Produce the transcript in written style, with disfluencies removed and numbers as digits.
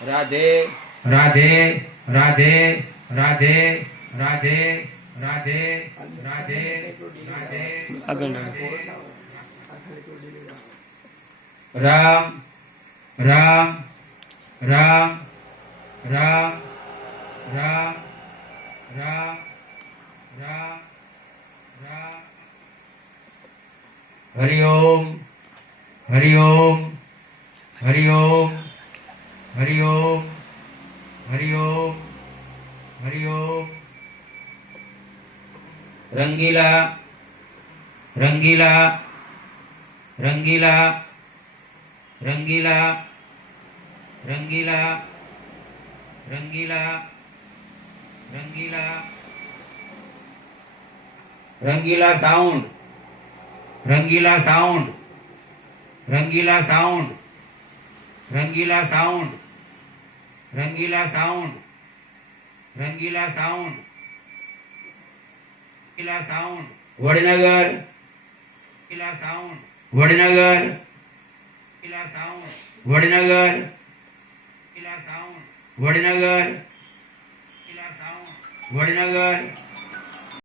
રાધે રાધે રાધે રાધે રાધે રાધે રાધે રાધે આગળ રામ રામ રામ રામ રામ રામ રામ રામ હરિ ઓમ હરિ ઓમ હરિ ઓમ હરિ ઓમ હરિ ઓમ હરિ ઓમ રંગીલા રંગીલા રંગીલા રંગીલા રંગીલા રંગીલા રંગીલા રંગીલા સાઉન્ડ રંગીલા સાઉન્ડ રંગીલા સાઉન્ડ રંગીલા સાઉન્ડ રંગીલા sound રંગીલા sound રંગીલા sound Vadnagar રંગીલા sound Vadnagar રંગીલા sound Vadnagar રંગીલા sound Vadnagar રંગીલા sound Vadnagar